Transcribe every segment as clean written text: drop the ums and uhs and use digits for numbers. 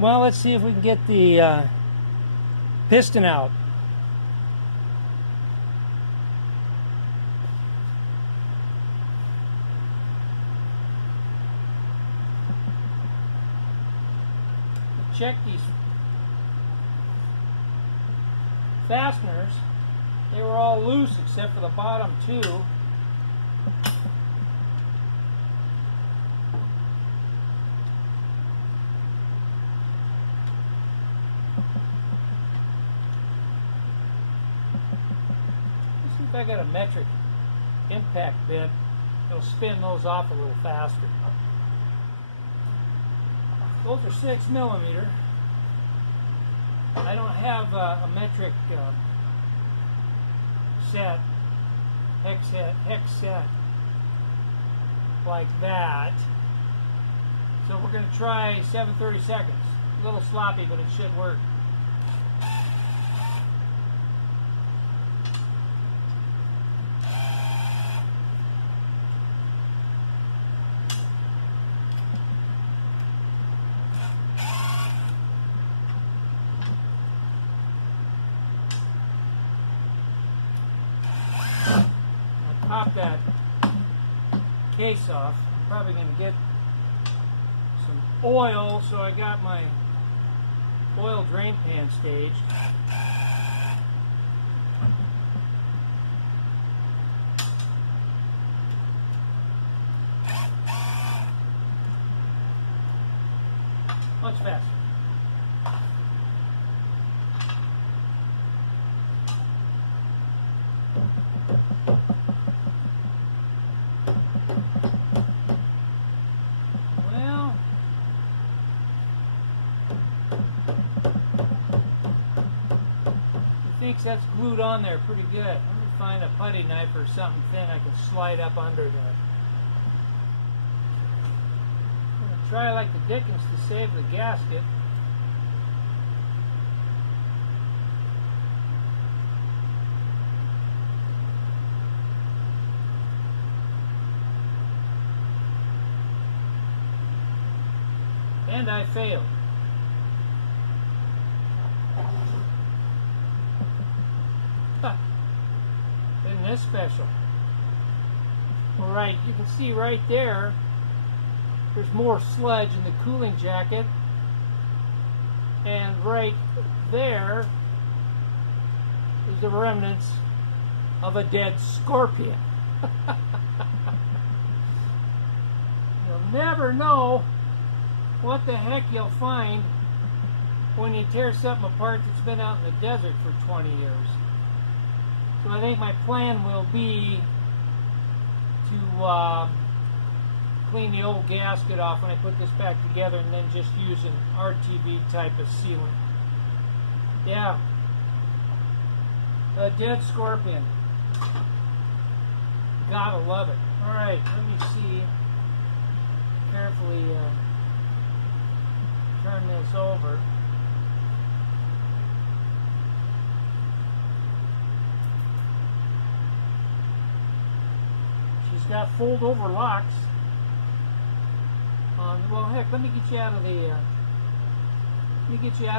Well, let's see if we can get the piston out. Check these fasteners. They were all loose except for the bottom two. Let's see if I got a metric impact bit. It'll spin those off a little faster. Those are 6mm. I don't have a metric hex set like that. So we're going to try 7/32. A little sloppy, but it should work. Pop that case off. I'm probably going to get some oil, so I got my oil drain pan staged. Much faster. Thinks that's glued on there pretty good. Let me find a putty knife or something thin I can slide up under there. I'm going to try like the dickens to save the gasket. And I failed. Isn't this special? Alright, you can see right there, there's more sludge in the cooling jacket. And right there is the remnants of a dead scorpion. You'll never know what the heck you'll find when you tear something apart that's been out in the desert for 20 years. So I think my plan will be to clean the old gasket off when I put this back together, and then just use an RTV type of sealant. Yeah, a dead scorpion. Gotta love it. All right, let me see. Carefully turn this over. She's got fold over locks. Well, heck, let me get you out of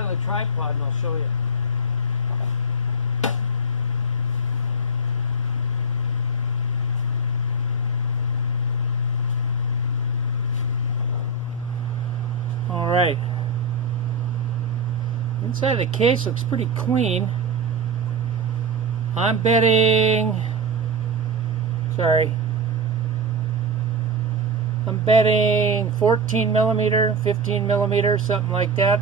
the tripod, and I'll show you. All right. Inside of the case looks pretty clean. I'm betting. Sorry. I'm betting 14mm, 15mm, something like that.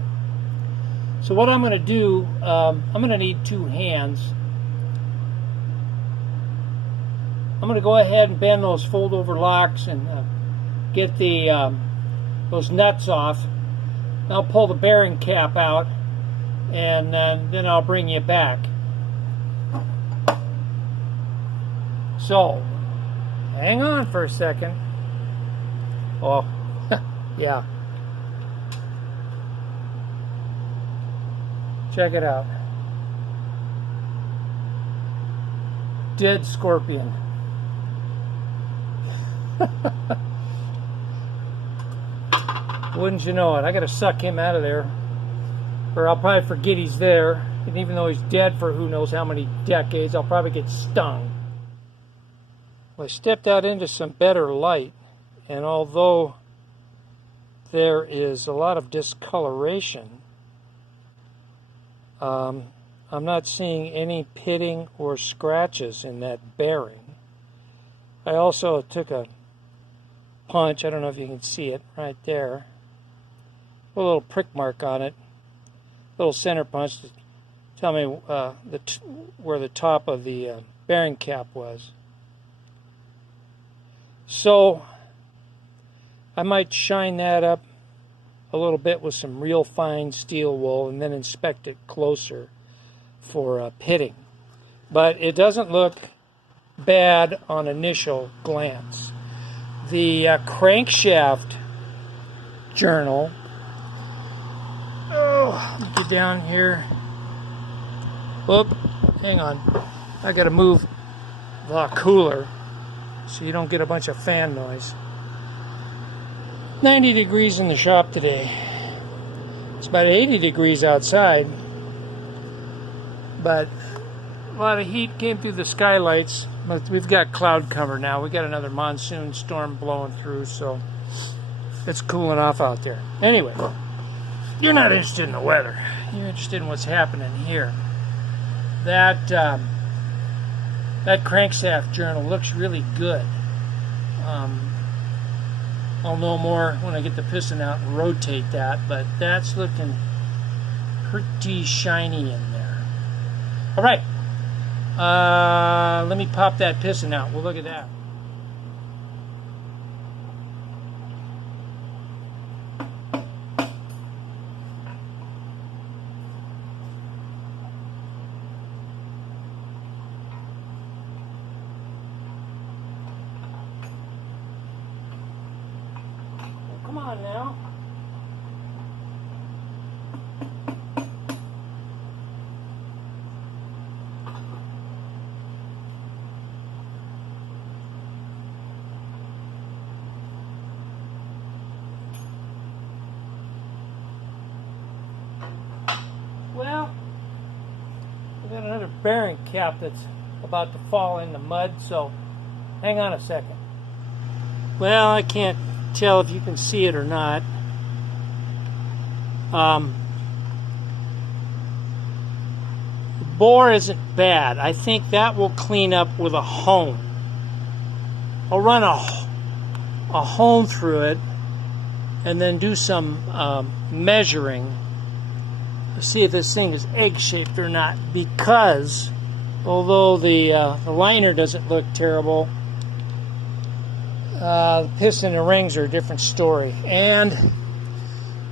So what I'm going to do, I'm going to need two hands. I'm going to go ahead and bend those fold-over locks and get the those nuts off. I'll pull the bearing cap out, and then I'll bring you back. So, hang on for a second. Oh, yeah. Check it out. Dead scorpion. Wouldn't you know it? I got to suck him out of there. or I'll probably forget he's there. And even though he's dead for who knows how many decades, I'll probably get stung. Well, I stepped out into some better light, and although there is a lot of discoloration, I'm not seeing any pitting or scratches in that bearing. I also took a punch, I don't know if you can see it right there, a little prick mark on it, little center punch to tell me where the top of the bearing cap was. So I might shine that up a little bit with some real fine steel wool and then inspect it closer for pitting. But it doesn't look bad on initial glance. The crankshaft journal, get down here. Whoop, hang on. I gotta move the cooler so you don't get a bunch of fan noise. 90 degrees in the shop today. It's about 80 degrees outside, but a lot of heat came through the skylights. But we've got cloud cover now. We got another monsoon storm blowing through, so it's cooling off out there. Anyway, you're not interested in the weather. You're interested in what's happening here. That crankshaft journal looks really good. I'll know more when I get the piston out and rotate that, but that's looking pretty shiny in there. All right, let me pop that piston out. We'll look at that. Come on now. Well, we got another bearing cap that's about to fall in the mud, so hang on a second. Well, I can't tell if you can see it or not. The bore isn't bad. I think that will clean up with a hone. I'll run a hone through it and then do some measuring to see if this thing is egg-shaped or not, because although the liner doesn't look terrible, the piston and rings are a different story, and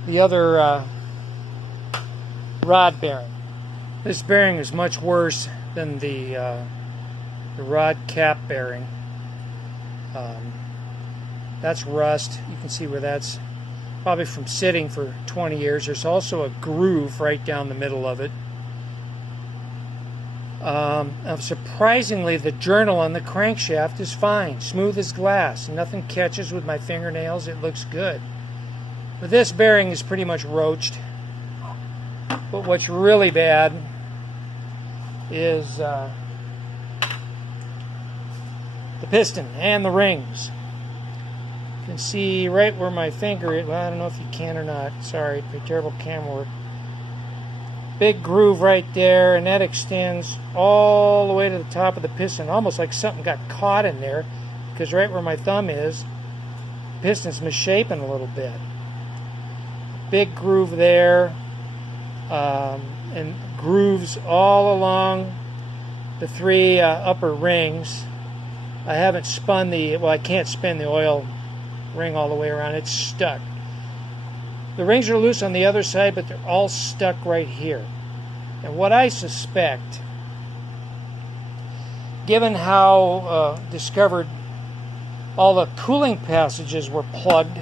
the other rod bearing. This bearing is much worse than the rod cap bearing. That's rust. You can see where that's probably from sitting for 20 years. There's also a groove right down the middle of it. Surprisingly, the journal on the crankshaft is fine, smooth as glass. Nothing catches with my fingernails. It looks good. But this bearing is pretty much roached. But what's really bad is the piston and the rings. You can see right where my finger is. Well, I don't know if you can or not. Sorry, terrible camera work. Big groove right there, and that extends all the way to the top of the piston, almost like something got caught in there, because right where my thumb is, the piston's misshapen a little bit. Big groove there, and grooves all along the three upper rings. I haven't spun I can't spin the oil ring all the way around. It's stuck. The rings are loose on the other side, but they're all stuck right here. And what I suspect, given how discovered all the cooling passages were plugged,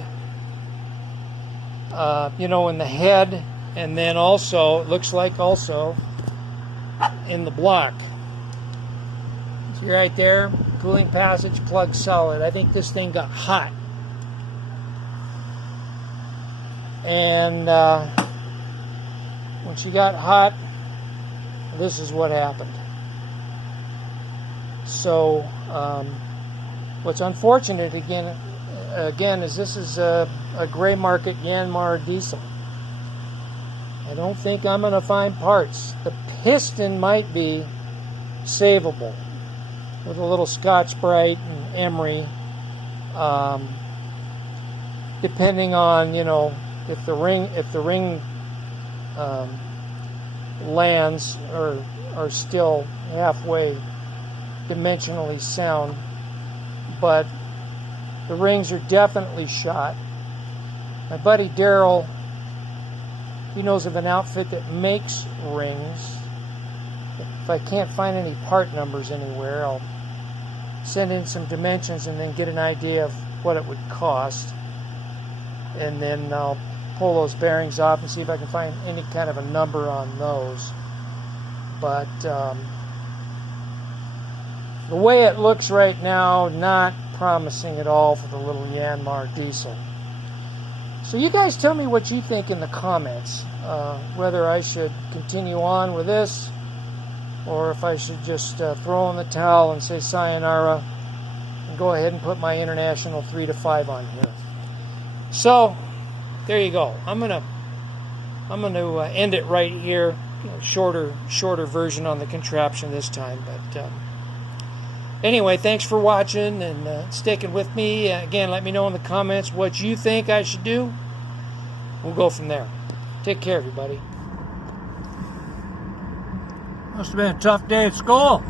in the head, and then also, it looks like also in the block. See right there, cooling passage plugged solid. I think this thing got hot. And when she got hot, this is what happened. So what's unfortunate again is this is a gray market Yanmar diesel. I don't think I'm going to find parts. The piston might be savable with a little Scotch-Brite and emery, depending on, you know, if the ring lands are still halfway dimensionally sound, but the rings are definitely shot. My buddy Daryl, he knows of an outfit that makes rings. If I can't find any part numbers anywhere, I'll send in some dimensions and then get an idea of what it would cost, and then I'll pull those bearings off and see if I can find any kind of a number on those. But the way it looks right now, not promising at all for the little Yanmar diesel. So you guys tell me what you think in the comments, whether I should continue on with this or if I should just throw in the towel and say sayonara and go ahead and put my International 3 to 5 on here. So there you go. I'm gonna end it right here. You know, shorter version on the contraption this time, but anyway, thanks for watching and sticking with me. Again, let me know in the comments what you think I should do. We'll go from there. Take care, everybody. Must have been a tough day at school.